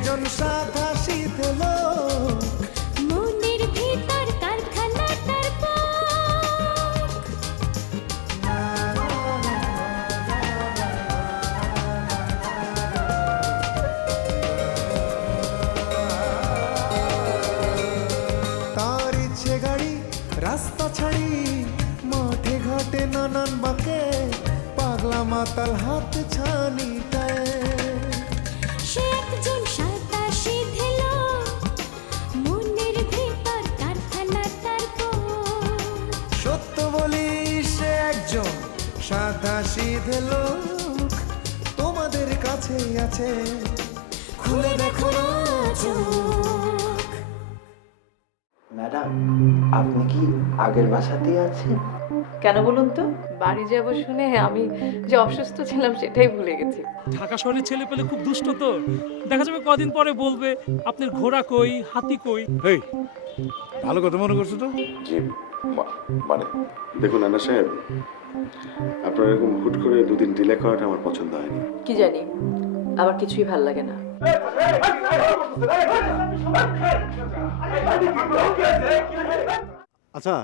একজন সাদা শীত লোক, মনের ভিতর কারখানাটার পাক। তার ইচ্ছে গাড়ি রাস্তা ছাড়ি, মাঠে ঘাটে নানান বাঁকে, পাগলা মাতাল হাত ছানিটায়। সে একজন সাদা শীত লোক, মনের ভিতর কারখানাটার পাক। সত্য বলি সে একজন সাদা শীত লোক, তোমাদের কাছেই আছে, খুলে দেখো না চোখ। ম্যাডাম, আপনি কি আগের বাসাতেই আছেন? কেন বলুন তো? বাড়ি যাব শুনে আমি যে অসুস্থ ছিলাম সেটাই ভুলে গেছি। ঢাকা শহরের ছেলে পেলে খুব দুষ্ট তো, দেখা যাবে কদিন পরে বলবে আপনার ঘোড়া কই, হাতি কই। এই ভালো কথা মনে করছো তো? জি, মানে দেখুন আনা সাহেব, আপনার এরকম হুট করে দুদিন ডিলে করাটা আমার পছন্দ হয়নি। কি জানি, আমার কিছুই ভাল লাগে না। আচ্ছা,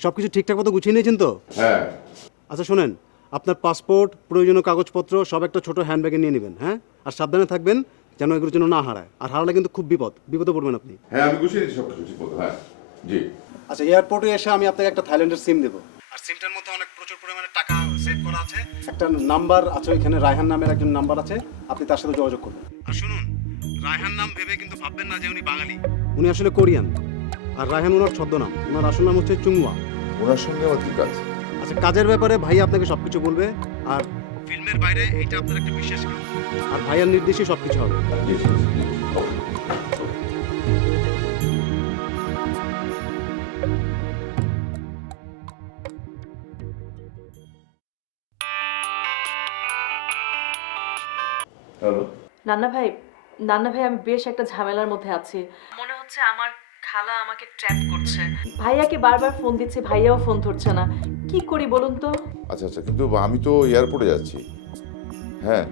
সব কিছু ঠিকঠাক মতো গুছিয়ে নিয়েছেন তো? হ্যাঁ। আচ্ছা শোনেন, আপনার পাসপোর্ট, প্রয়োজনীয় কাগজপত্র সব একটা ছোট হ্যান্ডব্যাগে নিয়ে নেবেন, হ্যাঁ? আর সাবধানে থাকবেন যেন এগুলোর জন্য না হারায়। আর হারালে কিন্তু খুব বিপদে পড়বেন আপনি। হ্যাঁ, আমি গুছিয়ে দিচ্ছি সব কিছু ঠিক মতো। হ্যাঁ, জি। আচ্ছা, এয়ারপোর্টে এসে আমি আপনাকে একটা থাইল্যান্ডের সিম দেবো। আর সিমটার মধ্যে অনেক প্রচুর পরিমাণে টাকা সেভ করা আছে। একটা নাম্বার আছে ওইখানে, রায়হান নামের একজন নাম্বার আছে, আপনি তার সাথে যোগাযোগ করবেন। আর শুনুন, রায়হান নাম ভেবে কিন্তু ভাববেন না যে উনি বাঙালি। উনি আসলে কোরিয়ান। আর রায়হান ওনার ছদ্মনাম, ওনার আসল নাম হচ্ছে চুংওয়া। ওনার সঙ্গে আমার কি কাজ? আচ্ছা, কাজের ব্যাপারে ভাই আপনাকে সবকিছু বলবে। আর ফিল্মের বাইরে এটা আপনার একটা বিশেষ কাজ, আর ভাইয়ার নির্দেশে সবকিছু হবে। জি, জি, জি। হ্যালো। নান্না ভাই, আমি বেশ একটা ঝামেলার মধ্যে আছি। মনে হচ্ছে আমার খালা আমাকে ট্র্যাপ করছে। ভাইয়াকে বারবার ফোন দিচ্ছে, ভাইয়াও ফোন ধরছে না। কি করি বলুন তো? আচ্ছা আচ্ছা, কিন্তু আমি তো এয়ারপোর্টে যাচ্ছি। হ্যাঁ,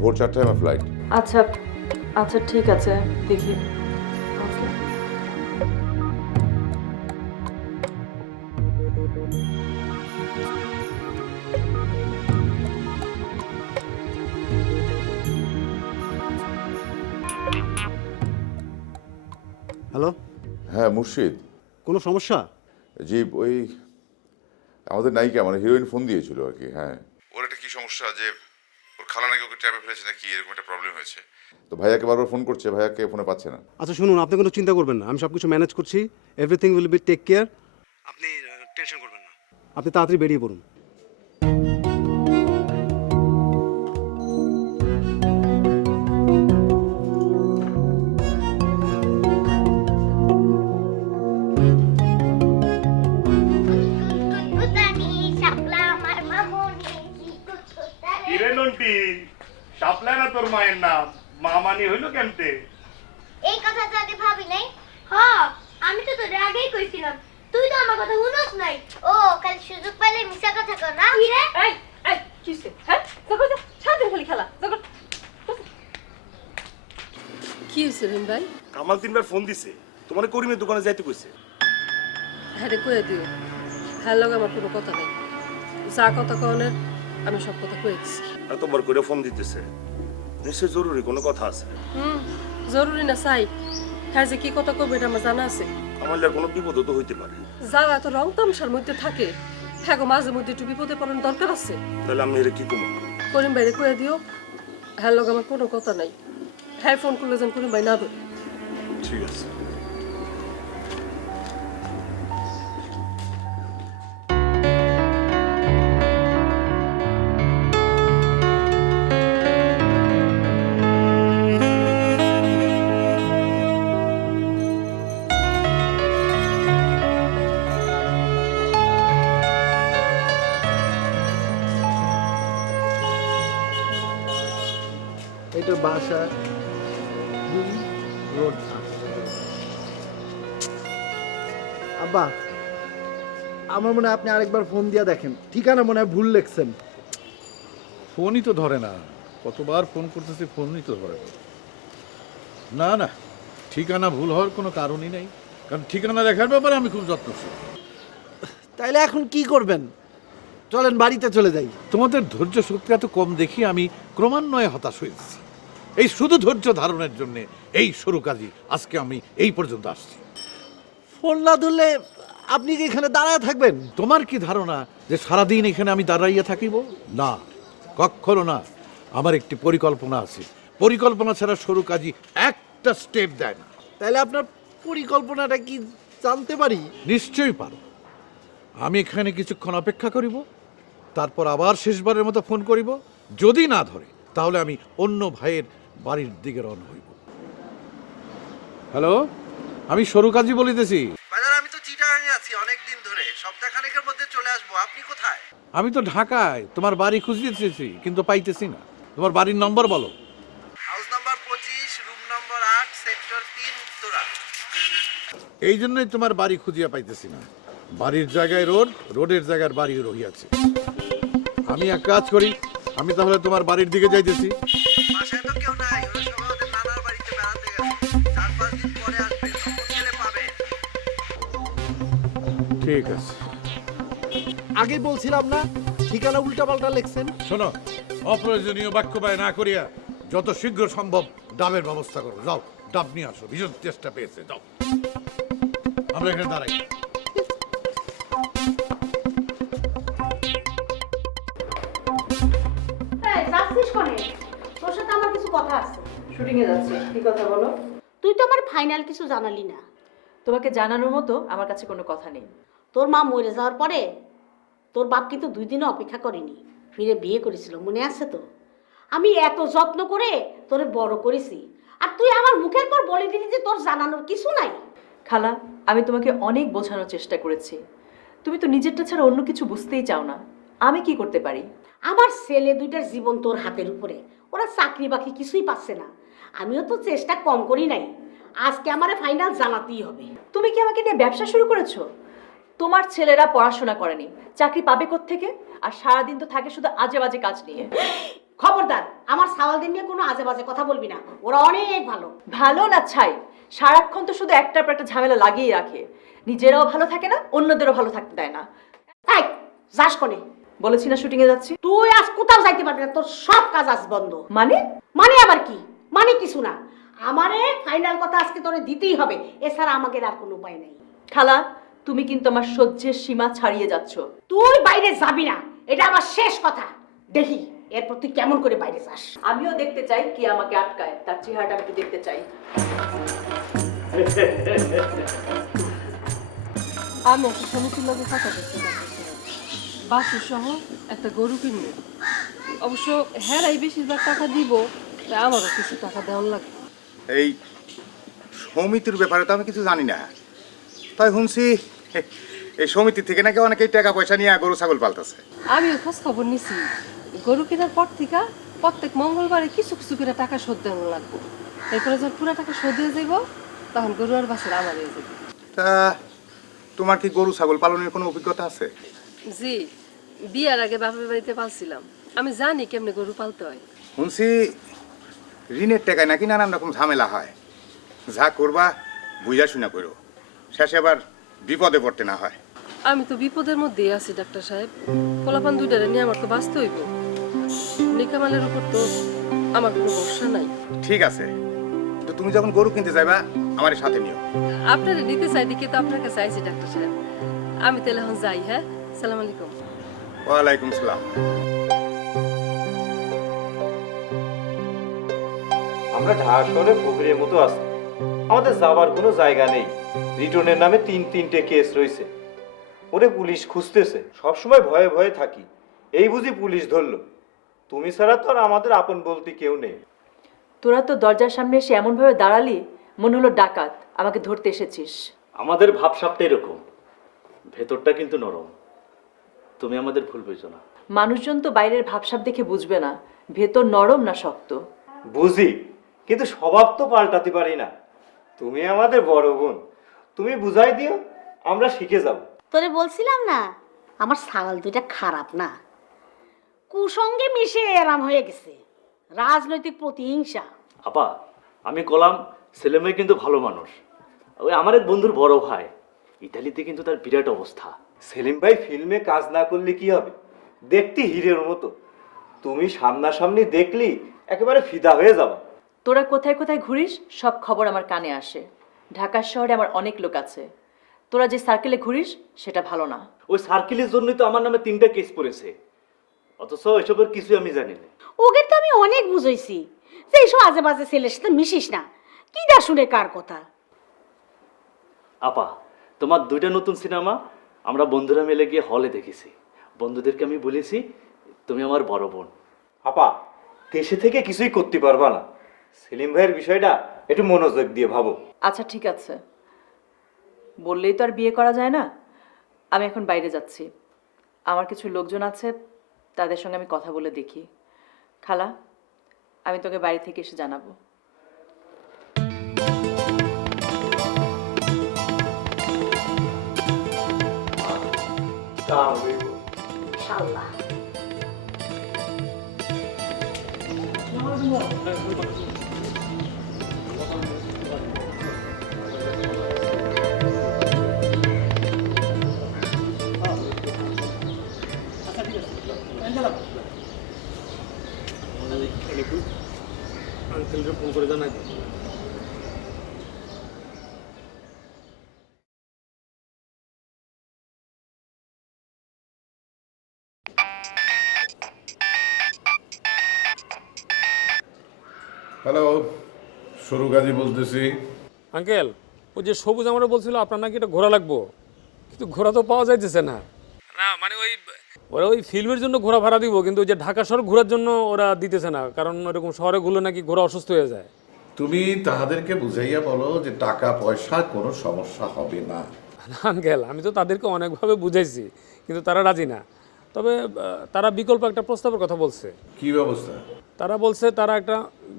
ভোর 4টায় আমার ফ্লাইট। আচ্ছা আচ্ছা, ঠিক আছে, দেখি। ওকে। হ্যালো, হ্যাঁ মুর্শিদ। কোনো সমস্যা? জি, ওই আমাদের নায়িকা মানে হিরোইন ফোন দিয়েছিল আর কি। হ্যাঁ, ওর একটা কি সমস্যা যে ওর খালা নাকি ওকে ট্র্যাপে ফেলেছে নাকি, এরকম একটা প্রবলেম হয়েছে। তো ভাইয়াকে বারবার ফোন করছে, ভাইয়াকে ফোনে পাচ্ছে না। আচ্ছা শুনুন, আপনি কোনো চিন্তা করবেন না, আমি সব কিছু ম্যানেজ করছি। Everything will be take care. আপনি টেনশন করবেন না, আপনি তাড়াতাড়ি বেরিয়ে পড়ুন। শাপলা না তোর মায়ের নাম, মামানি হইলো কেমতে? এই কথা তো আগে ভাবি নাই। হ্যাঁ, আমি তো তোর আগেই কইছিলাম, তুই তো আমার কথা শুনস নাই। ও কাল সুযোগ পেলে মিছা কথা কর না। কি রে? এই এই কিসে? হ্যাঁ, দেখো যা, সারাদিন খালি খেলা। দেখো কি হইছে রে ভাই? কামাল 3বার ফোন দিছে, তোমার করিমের দোকানে যাইতে কইছে। হ্যাঁ রে, কয়ে দিও। হ্যাঁ লগে আমার কোনো কথা নাই। যা কথা কনের আমি সব কথা কয়ে দিছি। এতবার করে ফোন দিতেছে, নিশ্চয় জরুরি কোনো কথা আছে। জরুরি না চাই, হ্যাঁ যে কি কথা কবে এটা আমার জানা আছে। আমার আর কোনো বিপদ তো হইতে পারে। যারা এত রং তামসার মধ্যে থাকে, হ্যাঁ গো মাঝে মধ্যে একটু বিপদে পড়ার দরকার আছে। তাহলে আমি এর কি কমু? করিম ভাইরে কয়ে দিও, হ্যাঁ লগে আমার কোনো কথা নাই। হ্যাঁ ফোন করলে যেন করিম ভাই না ধরে। ঠিক আছে। এটা বাসা রোড। আব্বা, আমার মনে হয় আপনি আরেকবার ফোন দিয়া দেখেন, ঠিকানা মনে হয় ভুল লিখছেন। ফোনই তো ধরে না, কতবার ফোন করতেছি ফোনই তো ধরে না। না না, ঠিকানা ভুল হওয়ার কোনো কারণই নেই, কারণ ঠিকানা লেখার ব্যাপারে আমি খুব যত্নশীল। তাইলে এখন কি করবেন? চলেন বাড়িতে চলে যাই। তোমাদের ধৈর্য শক্তি এত কম দেখি আমি ক্রমান্বয়ে হতাশ হয়েছি। এই শুধু ধৈর্য ধারণের জন্য এই শুরু কাজই আজকে আমি এই পর্যন্ত আসছি। ফোন না ধরলে আপনি কি এখানে দাঁড়ায় থাকবেন? তোমার কি ধারণা যে সারাদিন এখানে আমি দাঁড়াইয়া থাকিব? না, কখনো না। আমার একটি পরিকল্পনা আছে। পরিকল্পনা ছাড়া শুরু কাজই একটা স্টেপ দেয় না। তাহলে আপনার পরিকল্পনাটা কি জানতে পারি? নিশ্চয়ই পারো। আমি এখানে কিছুক্ষণ অপেক্ষা করিব, তারপর আবার শেষবারের মতো ফোন করিব। যদি না ধরে তাহলে আমি অন্য ভাইয়ের বাড়ির দিকে রওনা হইব। হ্যালো, আমি সরু কাজী বলিতেছি। বাজার আমি তো চিটাগাঙে আছি অনেক দিন ধরে, সপ্তাহখানেকের মধ্যে চলে আসবো। আপনি কোথায়? আমি তো ঢাকায়, তোমার বাড়ি খুঁজতেছি কিন্তু পাইতেছি না। তোমার বাড়ির নম্বর বলো। House number 25, room number 8, sector 3, Uttara. এই জন্যই তোমার বাড়ি খুঁজিয়া পাইতেছি না। বাড়ির জায়গায় রোড, রোডের জায়গার বাড়ি রহিয়াছে। আমি এক কাজ করি, আমি তাহলে তোমার বাড়ির দিকে যাইতেছি। বাসায় তো কেউ নাই, ওরা সবাই ওদের নানার বাড়িতে বেড়াতে গেছে। 4-5 দিন পরে আসবে, তখন গেলে পাবে। ঠিক আছে। আগে বলছিলাম না ঠিকানা উল্টাপাল্টা লিখছেন? শোনো, অপ্রয়োজনীয় বাক্য ব্যয় না করিয়া যত শীঘ্র সম্ভব ডাবের ব্যবস্থা করো। যাও, ডাব নিয়ে আসো, ভীষণ চেষ্টা পেয়েছে। যাও, আমরা এখানে দাঁড়াই। যাচ্ছিস কোনে? তোর সাথে আমার কিছু কথা আছে। শুটিং এ যাচ্ছি। কি কথা বলো? তুই তো আমার ফাইনাল কিছু জানালি না। তোমাকে জানানোর মতো আমার কাছে কোনো কথা নেই। তোর মা মরে যাওয়ার পরে তোর বাপ কিন্তু 2 দিনও অপেক্ষা করেনি, ফিরে বিয়ে করেছিল, মনে আছে তো? আমি এত যত্ন করে তোরে বড় করেছি, আর তুই আমার মুখের পর বলে দিলি যে তোর জানানোর কিছু নাই। খালা, আমি তোমাকে অনেক বোঝানোর চেষ্টা করেছি। তুমি তো নিজেরটা ছাড়া অন্য কিছু বুঝতেই চাও না। আমি কি করতে পারি? আমার ছেলে দুইটার জীবন তোর হাতের উপরে, ওরা চাকরি বাকরি কিছুই পাচ্ছে না। আমিও তো চেষ্টা কম করি নাই, আজকে আমারে ফাইনাল জানাতেই হবে। তুমি কি আমাকে নিয়ে ব্যবসা শুরু করেছো? তোমার ছেলেরা পড়াশোনা করেনি, চাকরি পাবে কোত্থেকে? আর সারাদিন তো থাকে শুধু আজে বাজে কাজ নিয়ে। খবরদার, আমার সাওয়ালদের নিয়ে কোনো আজে বাজে কথা বলবি না, ওরা অনেক ভালো। ভালো না ছাই, সারাক্ষণ তো শুধু একটার পর একটা ঝামেলা লাগিয়ে রাখে। নিজেরাও ভালো থাকে না, অন্যদেরও ভালো থাকতে দেয় না। এই যাস কোনে? বলেছি না শুটিং এ যাচ্ছি। তুই আজ কোথাও যাইতে পারবি না, তোর সব কাজ আজ বন্ধ। মানে? মানে আবার কি? মানে কিছু না, আমারে ফাইনাল কথা আজকে তোরে দিতেই হবে, এছাড়া আমাকে আর কোনো উপায় নেই। খালা, তুমি কিন্তু আমার সহ্যের সীমা ছাড়িয়ে যাচ্ছ। তুই বাইরে যাবি না, এটা আমার শেষ কথা। দেখি এরপর তুই কেমন করে বাইরে যাস। আমিও দেখতে চাই কি আমাকে আটকায়, তার চেহারাটা আমি একটু দেখতে চাই। আমি একটা সমিতির লগে কথা বলছি, বাছু সহ একটা গরু কিনবো। অবশ্য হেরাই বেশিরভাগ টাকা দিব, তাই আমারও কিছু টাকা দেওয়ার লাগবে। এই সমিতির ব্যাপারে তো আমি কিছু জানি না, তাই শুনছি এই সমিতি থেকে নাকি অনেকেই টাকা পয়সা নিয়ে গরু ছাগল পালতেছে। আমিও খোঁজ খবর নিছি, গরু কেনার পর থেকে প্রত্যেক মঙ্গলবারে কিছু কিছু করে টাকা শোধ দেওয়া লাগবে। এরপরে যখন পুরো টাকা শোধ হয়ে যাইব, তখন গরু আর বাছুর আমার হয়ে যাবে। তা তোমার কি গরু ছাগল পালনের কোনো অভিজ্ঞতা আছে? জি, বিয়ার আগে বাপের বাড়িতে পালছিলাম, আমি জানি কেমনে গরু পালতে হয়। শুনছি ঋণের টাকায় নাকি নানান রকম ঝামেলা হয়। যা করবা বুঝা শুনা করো, শেষে আবার বিপদে পড়তে না হয়। আমি তো বিপদের মধ্যেই আছি ডাক্তার সাহেব। পোলাপান দুইটারে নিয়ে আমার তো বাঁচতে হইব। নিকামালের উপর তো আমার কোনো ভরসা নাই। ঠিক আছে, তো তুমি যখন গরু কিনতে যাইবা আমার সাথে নিও। আপনারা নিতে চাই দিকে তো আপনাকে চাইছি ডাক্তার সাহেব। আমি তাহলে এখন যাই। হ্যাঁ, সালাম আলাইকুম। ওয়ালাইকুম সালাম। আমরা ঢাকা শহরে পুকুরের মতো আছি, আমাদের যাওয়ার কোনো জায়গা নেই। রিটনের নামে 3-3টে কেস রয়েছে, ওরে পুলিশ খুঁজতেছে। সবসময় ভয়ে ভয়ে থাকি, এই বুঝি পুলিশ ধরলো। তুমি ছাড়া তো আর আমাদের আপন বলতে কেউ নেই। তোরা তো দরজার সামনে এসে এমনভাবে দাঁড়ালি মনে হলো ডাকাত, আমাকে ধরতে এসেছিস। আমাদের ভাবসাবটা এরকম, ভেতরটা কিন্তু নরম। তুমি আমাদের ভুল বুঝো না। মানুষজন তো বাইরের ভাবসাব দেখে বুঝবে না ভেতর নরম না শক্ত। বুঝি, কিন্তু স্বভাব তো পাল্টাতে পারি না। তুমি আমাদের বড় বোন, তুমি বুঝাই দিও, আমরা শিখে যাব। তোরে বলছিলাম না আমার ছাগল দুইটা খারাপ না, কুসঙ্গে মিশে এরাম হয়ে গেছে, রাজনৈতিক প্রতিহিংসা। আপা, আমি কলাম সেলিম ভাই কিন্তু ভালো মানুষ। ওই আমার এক বন্ধুর বড় ভাই, ইতালিতে কিন্তু তার বিরাট অবস্থা। সেলিম ভাই ফিল্মে কাজ না করলে কি হবে, দেখতে হিরের মতো। তুমি সামনাসামনি দেখলি একেবারে ফিদা হয়ে যাবা। তোরা কোথায় কোথায় ঘুরিস সব খবর আমার কানে আসে। ঢাকা শহরে আমার অনেক লোক আছে। তোরা যে সার্কেলে ঘুরিস সেটা ভালো না। ওই সার্কেলের জন্যই তো আমার নামে 3টা কেস পড়েছে, অথচ এসবের কিছুই আমি জানি না। ওকে তো আমি অনেক বুঝাইছি যে এইসব আজে বাজে ছেলের সাথে মিশিস না। কি না শুনে কার কথা। আপা, তোমার 2টা নতুন সিনেমা আমরা বন্ধুরা মিলে গিয়ে হলে দেখেছি। বন্ধুদেরকে আমি বলেছি তুমি আমার বড় বোন। আপা, দেশে থেকে কিছুই করতে পারবা না। সেলিম ভাইয়ের বিষয়টা একটু মনোযোগ দিয়ে ভাবো। আচ্ছা ঠিক আছে, বললেই তো আর বিয়ে করা যায় না। আমি এখন বাইরে যাচ্ছি, আমার কিছু লোকজন আছে, তাদের সঙ্গে আমি কথা বলে দেখি। খালা, আমি তোকে বাড়ি থেকে এসে জানাবো। ইনশাআল্লাহ। আঙ্কেলকে ফোন করে জানাই দিই। হ্যালো, সরু গাজী বলতেছি। আঙ্কেল, ওই যে সবুজ আমরা বলছিল আপনার নাকি এটা ঘোরা লাগবো, কিন্তু ঘোরা তো পাওয়া যাইতেছে না। না মানে ওরা ওই ফিল্মের জন্য ঘোরা ভাড়া দিব, কিন্তু ওই যে ঢাকা শহর ঘোরার জন্য ওরা দিতেছে না, কারণ ওরকম শহরে ঘুরলে নাকি ঘোরা অসুস্থ হয়ে যায়। তুমি তাহাদেরকে বুঝাইয়া বলো যে টাকা পয়সা কোনো সমস্যা হবে না। আঙ্কেল, আমি তো তাদেরকে অনেকভাবে বুঝাইছি, কিন্তু তারা রাজি না। তবে তারা বিকল্প একটা প্রস্তাবের কথা বলছে। কি ব্যবস্থা? তারা বলছে তারা একটা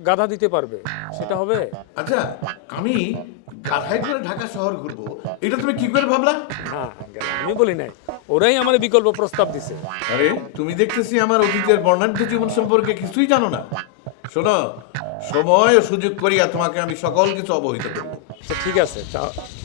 গাধা দিতে পারবে, সেটা হবে? আচ্ছা, আমি গাধায় করে ঢাকা শহর ঘুরবো, এটা তুমি কি করে ভাবলা? হ্যাঁ আঙ্কেল, আমি বলি নাই, ওরাই আমার বিকল্প প্রস্তাব দিছে। আরে তুমি দেখতেছি আমার অতীতের বর্ণাঢ্য জীবন সম্পর্কে কিছুই জানো না। শোনো, সময় ও সুযোগ করিয়া তোমাকে আমি সকল কিছু অবহিত করবো। আচ্ছা ঠিক আছে,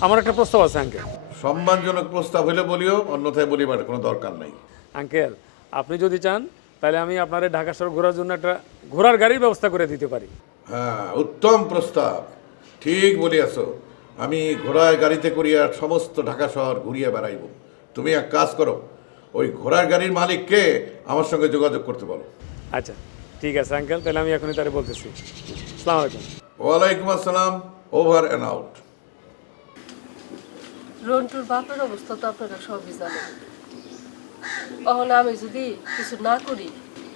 আমার একটা প্রস্তাব আছে আঙ্কেল। সম্মানজনক প্রস্তাব হইলে বলিও, অন্যথায় বলিবার কোনো দরকার নাই। আঙ্কেল, আপনি যদি চান তাহলে আমি আপনার ঢাকা শহর ঘোরার জন্য একটা ঘোড়ার গাড়ির ব্যবস্থা করে দিতে পারি। হ্যাঁ, উত্তম প্রস্তাব, ঠিক বলিয়াছ। আমি ঘোড়ার গাড়িতে করিয়া সমস্ত ঢাকা শহর ঘুরিয়া বেড়াইব। তুমি এক কাজ করো, ওই ঘোড়ার গাড়ির মালিককে আমার সঙ্গে যোগাযোগ করতে বলো। আচ্ছা ঠিক আছে আঙ্কেল, তাহলে আমি এখনই তারে বলতেছি। আসসালামু আলাইকুম। ওয়ালাইকুম আসসালাম। Over and out. রন্টুর বাপের অবস্থা তো আপনারা সবই জানেন। অহন আমি যদি কিছু না করি,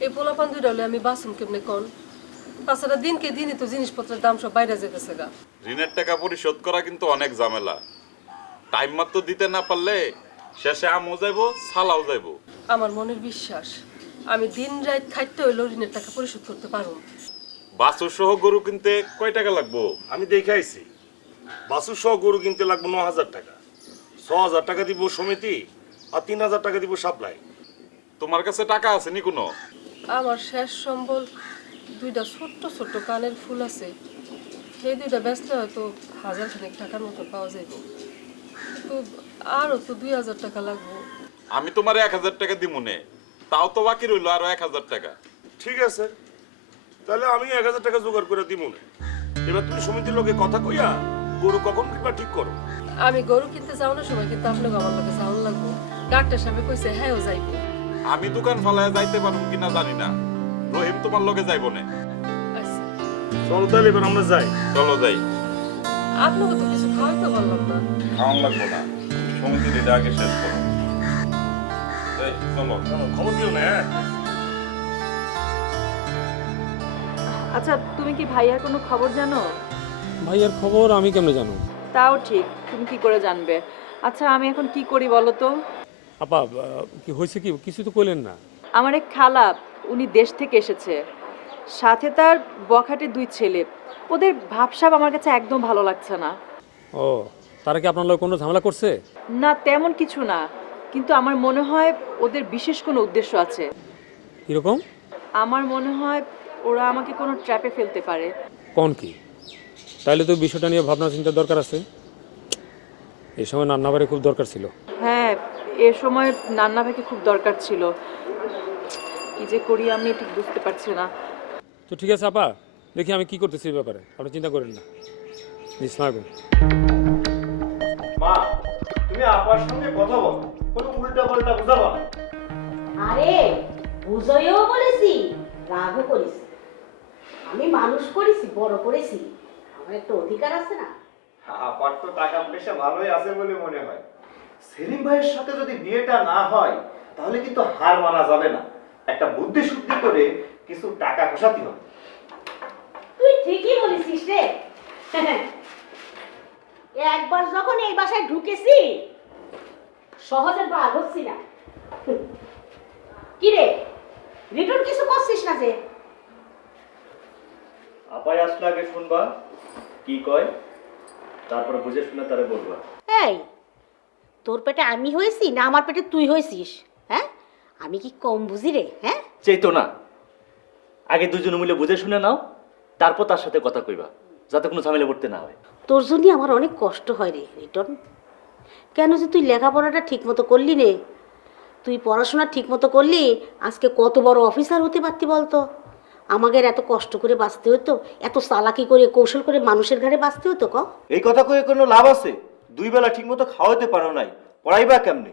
এই পোলাপান দুইটা হলে আমি বাসুন কেমনে কোন? তাছাড়া দিনকে দিনই তো জিনিসপত্রের দাম সব বাইরে যেতেছে গা। ঋণের টাকা পরিশোধ করা কিন্তু অনেক ঝামেলা। টাইম মতো দিতে না পারলে শেষে আমও যাইব, সালাও যাইব। আমার মনের বিশ্বাস আমি দিন রাত খাইতে হইলেও ঋণের টাকা পরিশোধ করতে পারবো। বাছুর সহ গরু কিনতে কয় টাকা লাগবো? আমি দেখে আইছি, বাছুর সহ গরু কিনতে লাগবে 9,000 টাকা। 6,000 টাকা দিব সমিতি, আর 3,000 টাকা দিব সাপ্লাই। তোমার কাছে টাকা আছে নি কোনো? আমার শেষ সম্বল 2টা ছোট্ট ছোট্ট কানের ফুল আছে, সেই 2টা বেচলে হয়তো 1,000 খানিক টাকার মতো পাওয়া যাইব, কিন্তু আরও তো 2,000 টাকা লাগবো। আমি তোমার 1,000 টাকা দিমু নে, তাও তো বাকি রইলো আরো 1,000 টাকা। ঠিক আছে, তাহলে আমি 1,000 টাকা জোগাড় করে দিব না। এবার তুমি সমিতির লোকে কথা কইয়া গরু কখন কিনবা ঠিক করো। আমি গরু কিনতে যাওয়ানোর সময় কিন্তু আপনাকে আমার লোকে যাওয়ান লাগবো। ডাক্তার সাহেব কইছে হ্যাঁও যাইব। আমি দোকান ফালায় যাইতে পারবো কিনা জানি না, রহিম তোমার লগে যাইবো না। আচ্ছা চলো তাহলে এবার আমরা যাই। চলো যাই। আপনাকে তো কিছু খাওয়াইতে পারলাম না। খাওয়ান লাগবো না, সমিতির এটা আগে শেষ করো। এই, চলো। খবর দিও না। আচ্ছা, তুমি কি ভাইয়ার কোনো খবর জানো? ভাইয়ের খবর আমি কেমনে জানো? তাও ঠিক, তুমি কি করে জানবে? আচ্ছা, আমি এখন কি করি বলো তো? আপা, কি হয়েছে? কি কিছু তো কইলেন না। আমার এক খালা, উনি দেশ থেকে এসেছে, সাথে তার বখাটে 2 ছেলে। ওদের ভাবসাব আমার কাছে একদম ভালো লাগছে না। ও, তারা কি আপনার লগে কোনো ঝামেলা করছে? না, তেমন কিছু না, কিন্তু আমার মনে হয় ওদের বিশেষ কোনো উদ্দেশ্য আছে। কিরকম? আমার মনে হয় ওরা আমাকে কোনো ট্র্যাপে ফেলতে পারে। কোন কি? তাহলে তো বিষয়টা নিয়ে ভাবনা চিন্তা দরকার আছে। এই সময় নান্না ভাইয়ের খুব দরকার ছিল। হ্যাঁ, এ সময় নান্না ভাইকে খুব দরকার ছিল। কি যে করি আমি ঠিক বুঝতে পারছি না। তো ঠিক আছে আপা, দেখি আমি কি করতেছি এই ব্যাপারে, আপনি চিন্তা করেন না। ইসলাম মা, তুমি আপার সঙ্গে কথা বলো, কোনো উল্টা পাল্টা বুঝাবো না। আরে বুঝাইও বলেছি, রাগও করেছি। আমি মানুষ করেছি, বড় করেছি, আমার একটা অধিকার আছে না? আপার তো টাকা পয়সা ভালোই আছে বলে মনে হয়। সেলিম ভাইয়ের সাথে যদি বিয়েটা না হয় তাহলে কিন্তু হার মানা যাবে না। একটা বুদ্ধি শুদ্ধি করে কিছু টাকা খসাতে হবে। তুই ঠিকই বলেছিস রে। একবার যখন এই বাসায় ঢুকেছি সহজে বাঘ হচ্ছি না। কি রে, রিটার্ন কিছু করছিস না যে? আপাই আসলে আগে শুনবা কি কয়, তারপরে বুঝে শুনে তারে বলবা। এই, তোর পেটে আমি হয়েছি না আমার পেটে তুই হয়েছিস? হ্যাঁ, আমি কি কম বুঝি রে? হ্যাঁ, চেইতো না, আগে দুজনে মিলে বুঝে শুনে নাও, তারপর তার সাথে কথা কইবা, যাতে কোনো ঝামেলা পড়তে না হয়। তোর জন্য আমার অনেক কষ্ট হয় রে রিটন। কেন যে তুই লেখাপড়াটা ঠিক মতো করলি নে, তুই পড়াশোনা ঠিক মতো করলি আজকে কত বড় অফিসার হতে পারতি বলতো। আমাদের এত কষ্ট করে বাঁচতে হতো, এত চালাকি করে কৌশল করে মানুষের ঘাড়ে বাঁচতে হতো। ক এই কথা কয়ে কোনো লাভ আছে? দুই বেলা ঠিক মতো খাওয়াতে পারো নাই, পড়াইবা কেমনে?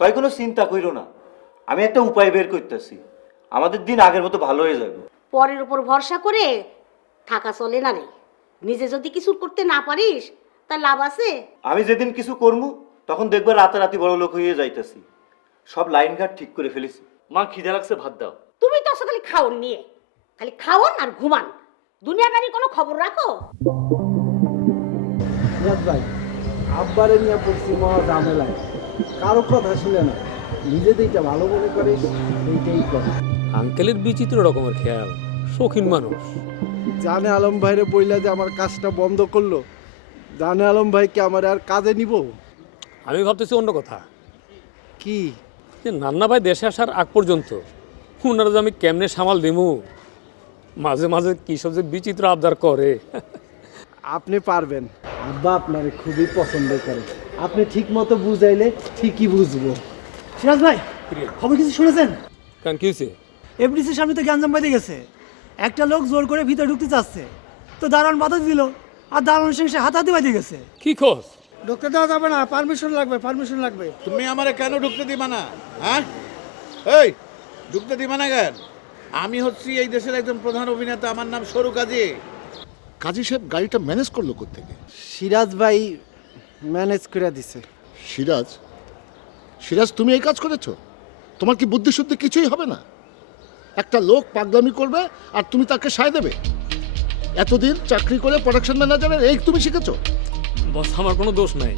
তাই কোনো চিন্তা কইরো না, আমি একটা উপায় বের করতেছি, আমাদের দিন আগের মতো ভালো হয়ে যাবে। পরের উপর ভরসা করে থাকা চলে না রে। নিজে যদি কিছু করতে না পারিস তা লাভ আছে? আমি যেদিন কিছু করবো তখন দেখবা রাতারাতি বড় লোক হয়ে যাইতেছি। সব লাইন ঘাট ঠিক করে ফেলেছি। মা, খিদে লাগছে, ভাত দাও। তুমি তো খালি খাওন নিয়ে, খালি খাওন আর ঘুমান, দুনিয়াদারি কোনো খবর রাখো? ভাই, আব্বারে নিয়ে পড়ছি মহা ঝামেলায়, কারো কথা শুনে না, নিজে যেটা ভালো মনে করে এইটাই করে। আঙ্কেলের বিচিত্র রকমের খেয়াল, শৌখিন মানুষ। জানে আলম ভাইরে বইলা যে আমার কাজটা বন্ধ করলো, জানে আলম ভাইকে আমার আর কাজে নিব? আমি ভাবতেছি অন্য কথা। কি? যে নান্না ভাই দেশে আসার আগ পর্যন্ত ওনারা যে আমি কেমনে সামাল দিমু, মাঝে মাঝে কি সব যে বিচিত্র আবদার করে। আপনি পারবেন, আব্বা আপনারে খুবই পছন্দ করে, আপনি ঠিক মতো বুঝাইলে ঠিকই বুঝবো। সিরাজ ভাই, খবর কিছু শুনেছেন? কারণ কি হয়েছে? এফডিসির সামনে তো গ্যাঞ্জাম বেঁধে গেছে। একটা লোক জোর করে ভিতরে ঢুকতে চাচ্ছে, তো দারোয়ান বাধা দিল, আর দারোয়ান সঙ্গে হাতাহাতি বেঁধে গেছে। কি খোঁজ? ঢুকতে দেওয়া যাবে না, পারমিশন লাগবে, পারমিশন লাগবে। তুমি আমারে কেন ঢুকতে দিবা না? হ্যাঁ, এই ঢুকতে দিবা না কেন? আমি হচ্ছি এই দেশের একজন প্রধান অভিনেতা, আমার নাম সরু কাজী। কাজী সাহেব গাড়িটা ম্যানেজ করলো কোত্থেকে? সিরাজ ভাই ম্যানেজ করে দিছে। সিরাজ? সিরাজ, তুমি এই কাজ করেছো? তোমার কি বুদ্ধি শুদ্ধি কিছুই হবে না? একটা লোক পাগলামি করবে আর তুমি তাকে সায় দেবে? এতদিন চাকরি করে প্রোডাকশন ম্যানেজারের এই তুমি শিখেছো? বস, আমার কোনো দোষ নাই।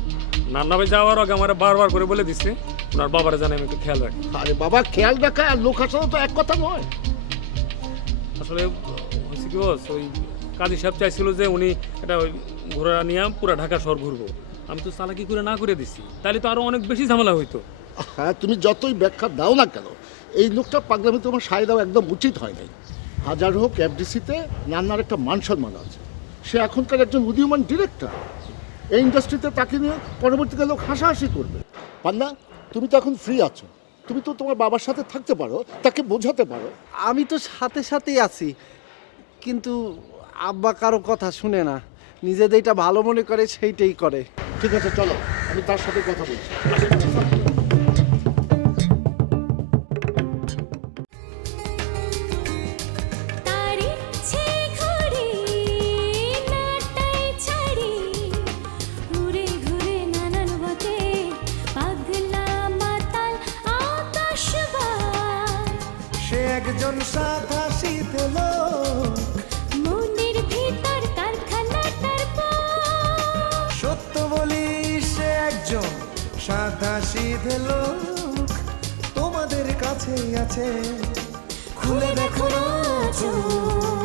নান্না ভাই যাওয়ার আগে আমার বারবার করে বলে দিচ্ছে ওনার বাবারা জানে আমি একটু খেয়াল রাখি। আরে বাবা, খেয়াল রাখা আর লোক হাসানো তো এক কথা নয়। আসলে হয়েছে কি বস, ওই কাজী সাহেব চাইছিল যে উনি একটা ওই ঘোড়া নিয়ে পুরো ঢাকা শহর ঘুরবো। আমি তো চালাকি করে না করে দিছি, তাহলে তো আরো অনেক বেশি ঝামেলা হইতো। হ্যাঁ, তুমি যতই ব্যাখ্যা দাও না কেন, এই লোকটা পাগলামি তোমার সায় দেওয়া একদম উচিত হয় নাই। হাজার হোক এফডিসিতে নান্নার একটা মান সম্মান আছে, সে এখনকার একজন উদীয়মান ডিরেক্টর। এই ইন্ডাস্ট্রিতে তাকে নিয়ে পরবর্তীতে লোক হাসাহাসি করবে। পান্না, তুমি তো এখন ফ্রি আছো, তুমি তো তোমার বাবার সাথে থাকতে পারো, তাকে বোঝাতে পারো। আমি তো সাথে সাথেই আছি, কিন্তু আব্বা কারো কথা শুনে না, নিজে যেটা ভালো মনে করে সেইটাই করে। ঠিক আছে, চলো আমি তার সাথে কথা বলছি। তার ইচ্ছে ঘুরে নাটাই ছাড়ি, ঘুরে ঘুরে নানান পথে পাগলা মাতাল আকাশবাণ। সে একজন সাদা শীত লোক, মনের ভিতর কারখানা তার পথ। সত্য বলি সে একজন সাদা শীত লোক, তোমাদের কাছেই আছে, খুলে দেখো না চোখ।